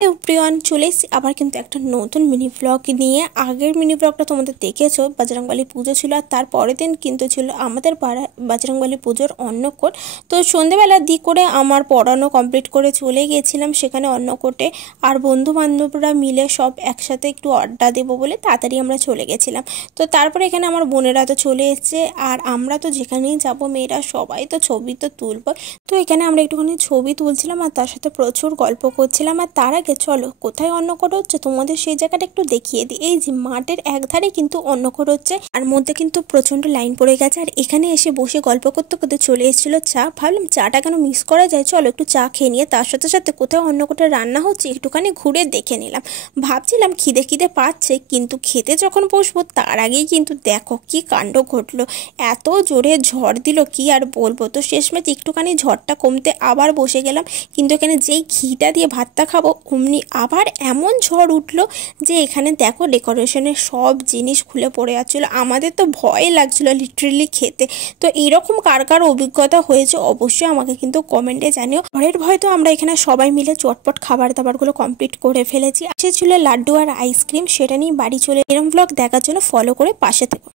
Everyone, চলে এসেছি আবার কিন্তু একটা নতুন মিনি ব্লগ নিয়ে। আগের মিনি ব্লগটা তোমাদের দেখেছো, বজরংবলী পুজো ছিল আর তার পরের দিন কিন্তু ছিল আমাদের পাড়ায় বজরংবলী পুজোর অন্নকূট। তো সন্ধেবেলার দিক করে আমার পড়ানো কমপ্লিট করে চলে গিয়েছিলাম সেখানে অন্নকূটে, আর বন্ধু বান্ধবরা মিলে সব একসাথে একটু আড্ডা দেবো বলে তাড়াতাড়ি আমরা চলে গেছিলাম। তো তারপরে এখানে আমার বোনেরা তো চলে এসছে, আর আমরা তো যেখানেই যাবো মেয়েরা সবাই তো ছবি তো তুলবো। তো এখানে আমরা একটুখানি ছবি তুলছিলাম আর তার সাথে প্রচুর গল্প করছিলাম। আর তার আগে চলো কোথায় অন্নকূট হচ্ছে তোমাদের সেই জায়গাটা একটু দেখিয়ে দিই। এই যে মাঠের একধারে কিন্তু অন্নকূট হচ্ছে, আর মধ্যে কিন্তু প্রচন্ড লাইন পড়ে গেছে। আর এখানে এসে বসে গল্প করতে করতে চলে এসেছিল চা। ভাবলাম চাটা কেন মিস করা যায়, চলো একটু চা খেয়ে নিয়ে তার সাথে সাথে কোথায় অন্নকূটের রান্না হচ্ছে একটুখানি ঘুরে দেখে নিলাম। ভাবছিলাম খিদে খিদে পাচ্ছে, কিন্তু খেতে যখন বসবো তার আগেই কিন্তু দেখো কি কাণ্ড ঘটলো। এত জোরে ঝড় দিল কি আর বলবো। তো শেষমেশ একটুখানি ঝড়টা কমতে আবার বসে গেলাম, কিন্তু এখানে যেই ঘিটা দিয়ে ভাতটা খাবো অমনি আবার এমন ঝড় উঠলো যে এখানে দেখো ডেকোরেশনের সব জিনিস খুলে পড়ে যাচ্ছিলো। আমাদের তো ভয় লাগছিলো লিটারেলি খেতে। তো এইরকম কার কার অভিজ্ঞতা হয়েছে অবশ্যই আমাকে কিন্তু কমেন্টে জানিও। ঝড়ের ভয় তো আমরা এখানে সবাই মিলে চটপট খাবার দাবারগুলো কমপ্লিট করে ফেলেছি। সে ছিল লাড্ডু আর আইসক্রিম, সেটা নিয়ে বাড়ি চলে। এরম ব্লগ দেখার জন্য ফলো করে পাশে থেকো।